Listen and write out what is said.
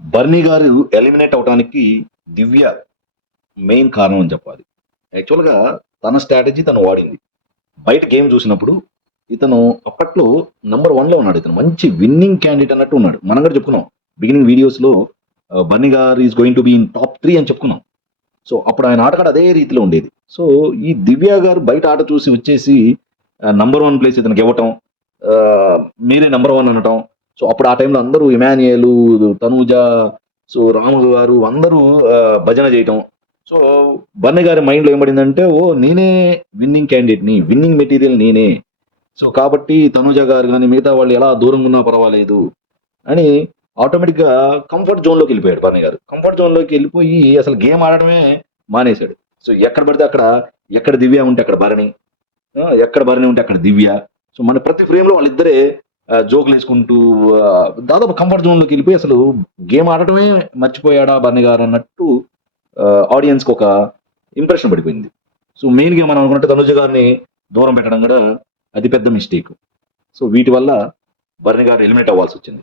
బర్నీ గారు ఎలిమినేట్ అవడానికి దివ్య మెయిన్ కారణం అని చెప్పాలి. యాక్చువల్‌గా తన స్ట్రాటజీ తను వాడింది. బయట గేమ్ చూసినప్పుడు ఇతను అప్పట్లో నంబర్ 1లో ఉన్నాడు. ఇతను మంచి విన్నింగ్ క్యాండిడేట్ అన్నట్టు ఉన్నాడు. మనం కూడా చెప్పుకున్నాం. బిగినింగ్ వీడియోస్‌లో బన్నీ గారు is going to be in top 3 అని చెప్పుకున్నాం. సో, అప్పుడు ఆయన ఆట కూడా అదే రీతిలో ఉండేది. సో, ఈ దివ్య గారు బయట ఆట చూసి వచ్చేసి నంబర్ 1 ప్లేస్ ఇతనికి ఇవ్వటం. మీరే నంబర్ 1 అనటం. సో, అప్పుడు ఆ టైంలో అందరూ ఇమాన్యుయేలు, తనూజ, సో, రాము గారు అందరూ భజన చేయటం. సో, బన్నీ గారి మైండ్‌లో ఏం పడిందంటే, ఓహ్! నేనే విన్నింగ్ క్యాండిడేట్‌ని. విన్నింగ్ మెటీరియల్ నేనే. సో, కాబట్టి తనూజ గారు గాని, మిగతా వాళ్ళు ఎలా దూరంగా ఉన్నా పర్వాలేదు అని ఆటోమేటిక్‌గా కంఫర్ట్ జోన్‌లోకెళ్ళిపోయాడు బన్నీ గారు. కంఫర్ట్ జోన్‌లోకెళ్ళిపోయి అసలు గేమ్ ఆడడమే మానేశాడు. సో, ఎక్కడ పడితే అక్కడ, ఎక్కడ దివ్య ఉంటే అక్కడ భరణి, ఎక్కడ భరణి ఉంటే అక్కడ దివ్య. సో, మన ప్రతి ఫ్రేమ్‌లో వాళ్ళిద్దరే జోకులేసుకుంటూ దాదాపు కంఫర్ట్ జోన్‌లోకెళ్ళిపోయి అసలు గేమ్ ఆడటమే మర్చిపోయాడా బన్నీ గారు అన్నట్టు ఆడియన్స్‌కి ఒక ఇంప్రెషన్ పడిపోయింది. సో, మెయిన్‌గా మనం అనుకున్నట్టు తనుజ గారిని దూరం పెట్టడం కూడా అతి పెద్ద మిస్టేక్. సో, వీటి వల్ల బర్నీ గారు ఎలిమినేట్ అవ్వాల్సొచ్చింది.